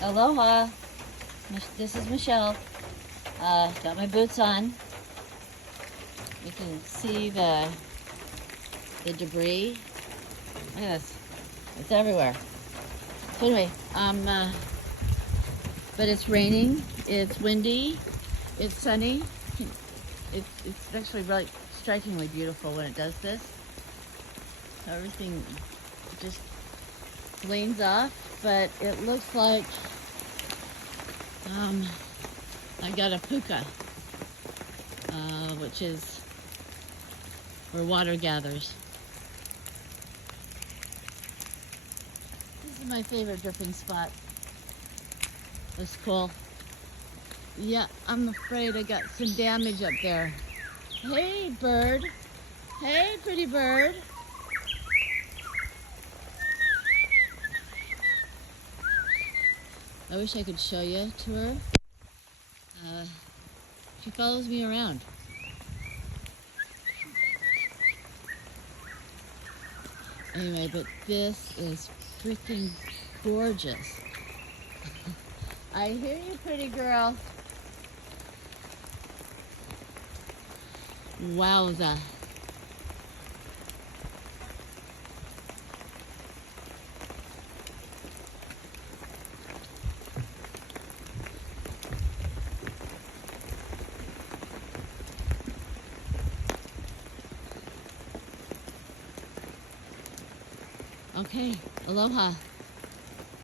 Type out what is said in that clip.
Aloha. This is Michelle. Got my boots on. You can see the debris. Look at this. It's everywhere. So anyway, but it's raining. It's windy. It's sunny. It's actually really strikingly beautiful when it does this. So everything just leans off, but it looks like I got a puka, which is where water gathers. This is my favorite dripping spot. It's cool. Yeah, I'm afraid I got some damage up there. Hey, bird. Hey, pretty bird. I wish I could show you to her. She follows me around. Anyway, but this is freaking gorgeous. I hear you, pretty girl. Wowza. Okay, aloha.